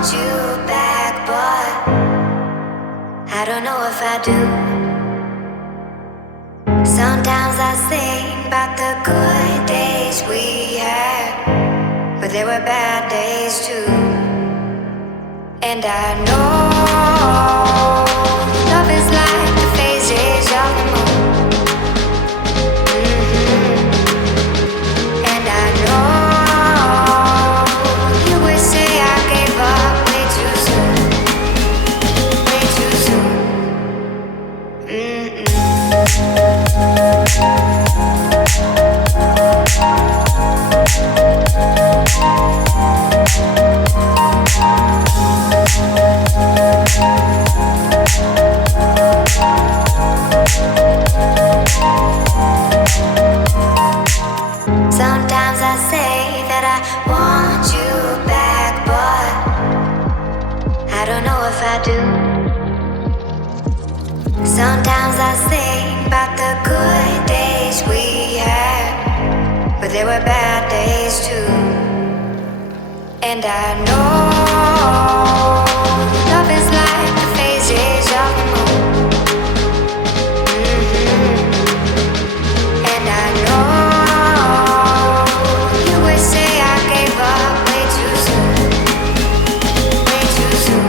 want you back, but I don't know if I do. Sometimes I think about the good days we had, but there were bad days too. And I know love is like the phases of the moon. And I know you would say I gave up way too soon, way too soon. Sometimes I say that I want you back, but I don't know if I do. Sometimes I think about the good days we had, but there were bad days too. And I know love is like the phases of the moon. And I know you would say I gave up way too soon, way too soon.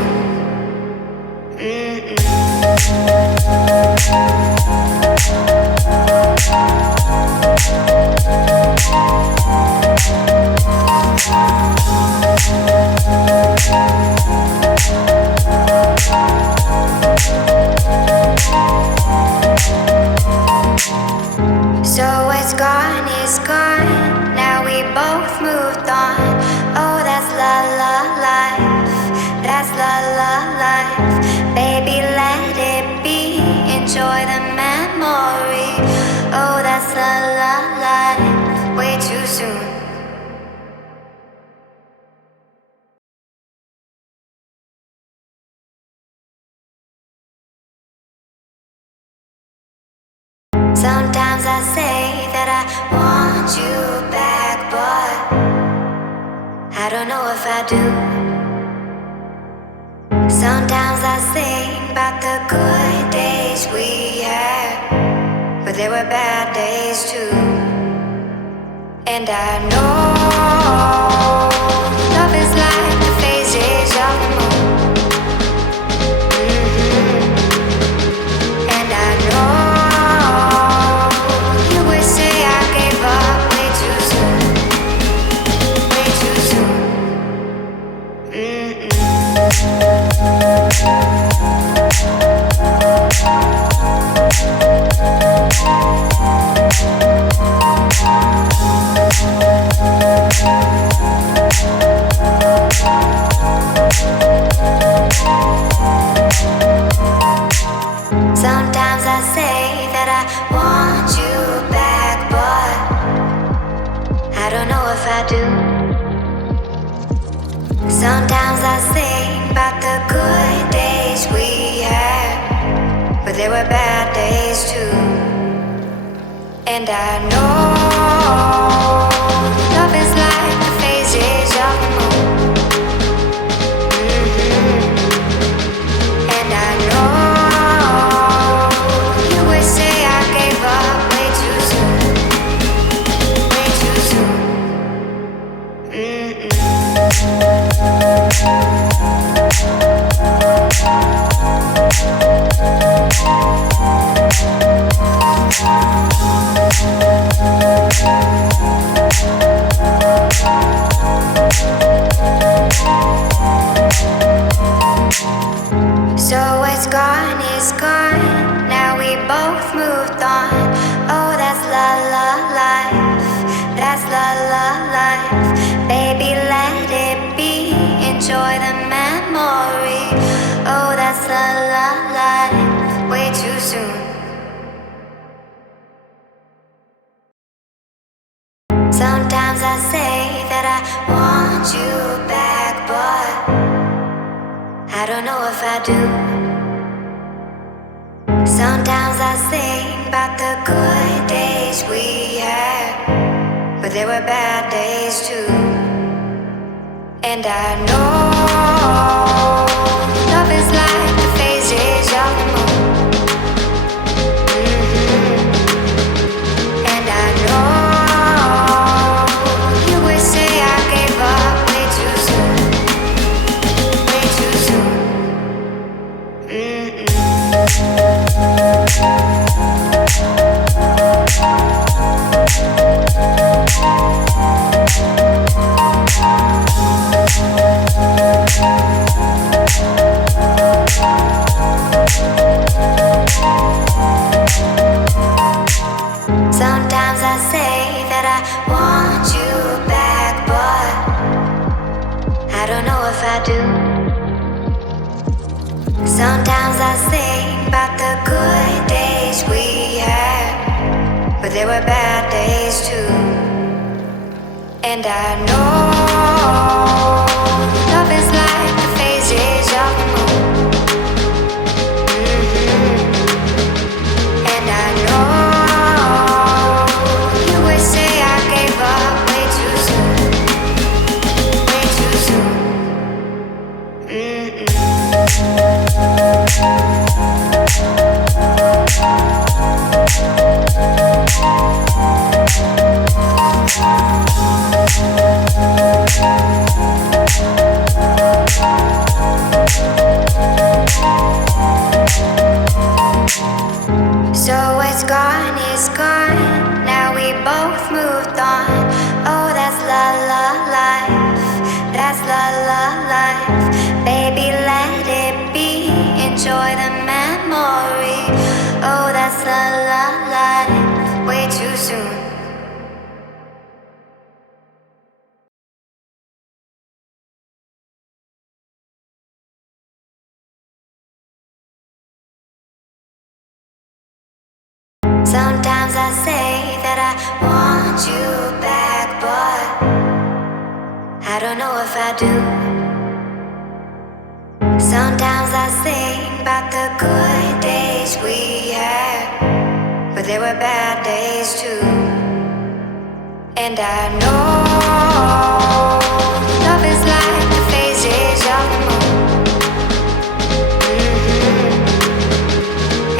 So what's gone is gone. Now we both moved on. Oh, that's la la life. That's la la life. Baby, let it be. Enjoy the memory. Oh, that's la la life. Way too soon. Sometimes I say that I want you back, but I don't know if I do. Sometimes I think about the good days we had, but there were bad days too. And I know love is like the phases of the moon. And I know sometimes I say that I want you back, but I don't know if I do. Sometimes I think about the good days we had, but there were bad days too. And I know love is like the phases of the moon. And I know you would say I gave up way too soon, way too soon. So what's gone is gone. Now we both moved on. Oh, that's la la life. That's la la life. Baby, let it be. Enjoy the memory. Oh, that's la la life. Way too soon. Sometimes I say that I want you back, but I don't know if I do. Sometimes I think about the good days we had, but there were bad days too. And I know love is like the phases of the moon. And I know you would say I gave up way too soon, way too soon. Sometimes I say that I want you back, but I don't know if I do. Sometimes I think about the good days we had, but there were bad days too. And I know love is like the phases of the moon. And I know you would say I gave up way too soon, way too soon. So what's gone is gone. Now we both moved on. Oh, that's la la life. That's la la life. Baby, let it be. Enjoy the memory. Oh, that's la la life. Way too soon. Sometimes I say that I want you back, but I don't know if I do. Sometimes I think about the good days we had, but there were bad days too. And I know love is like the phases of the moon.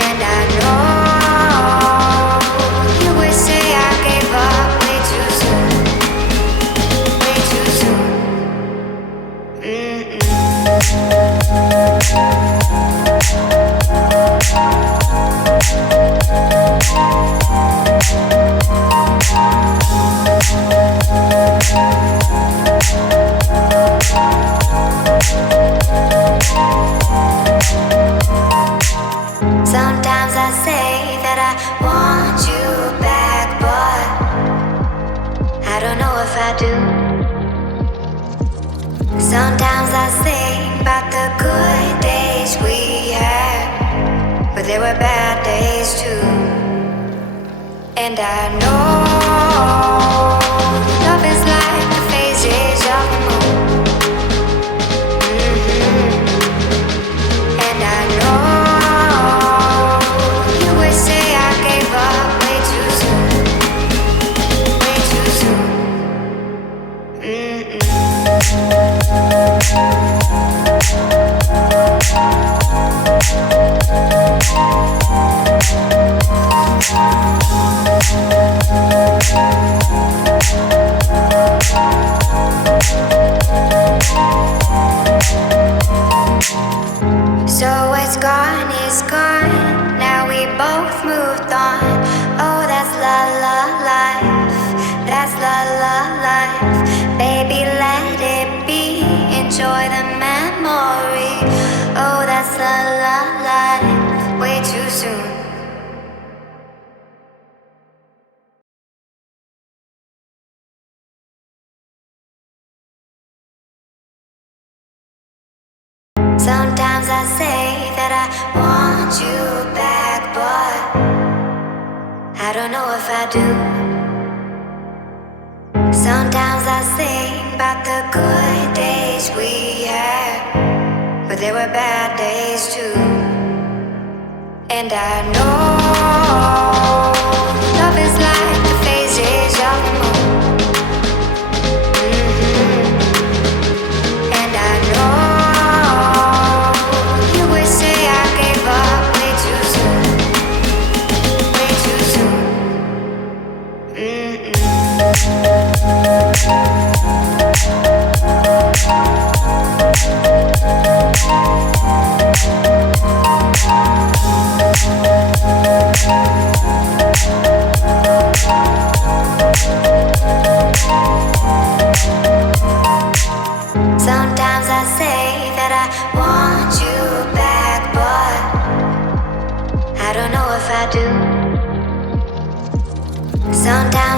And I know you would say I gave up way too soon, way too soon. Sometimes I say that I want you back, but I don't know if I do. Sometimes I think about the good days we had, but there were bad days too. And I know love is like the phases of the moon. And I know you would say I gave up way too soon, way too soon. So what's gone is gone. Now we both moved on. Oh, that's la la life. That's la la life. Baby, let it be. Enjoy the memory. Oh, that's la la life. Way too soon. Sometimes I say that I want you back, but I don't know if I do. Sometimes I think about the good days we had, but there were bad days too. And I know love is like the phases of the moon. And I know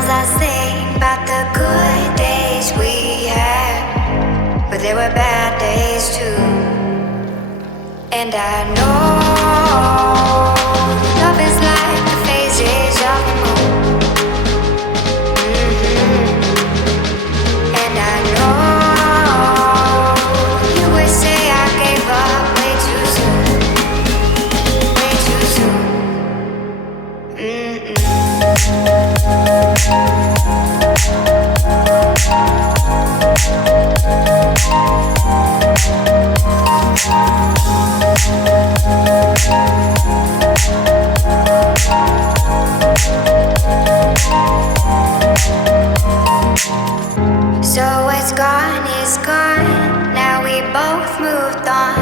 Sometimes I think about the good days we had, but there were bad days too. And I know love is like the phases of the moon. And I know you would say I gave up way too soon, way too soon. So what's gone is gone. Now we both moved on.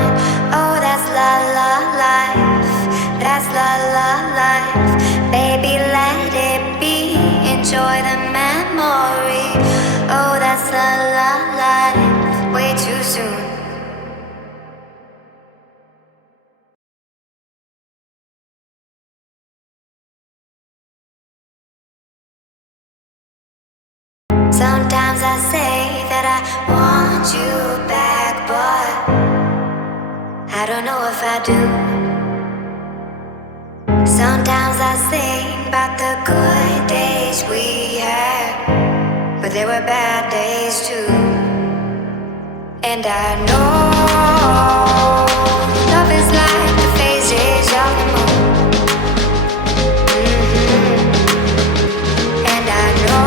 Oh, that's la la life. That's la la life. Baby, let it be. Enjoy the memory. Oh, that's la la life. Way too soon. Sometimes I say that I want you back, but I don't know if I do. Sometimes I think about the good days we had, but there were bad days too. And I know love is like the phases of the moon. And I know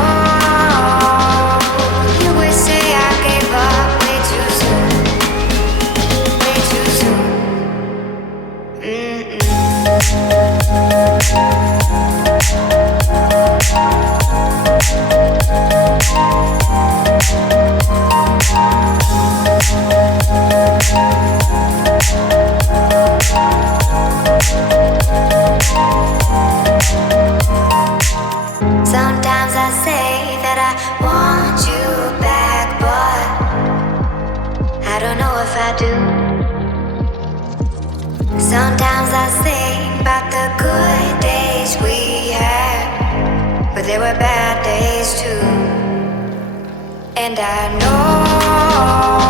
sometimes I say that I want you back, but I don't know if I do. Sometimes I think about the good days we had, but there were bad days too. And I know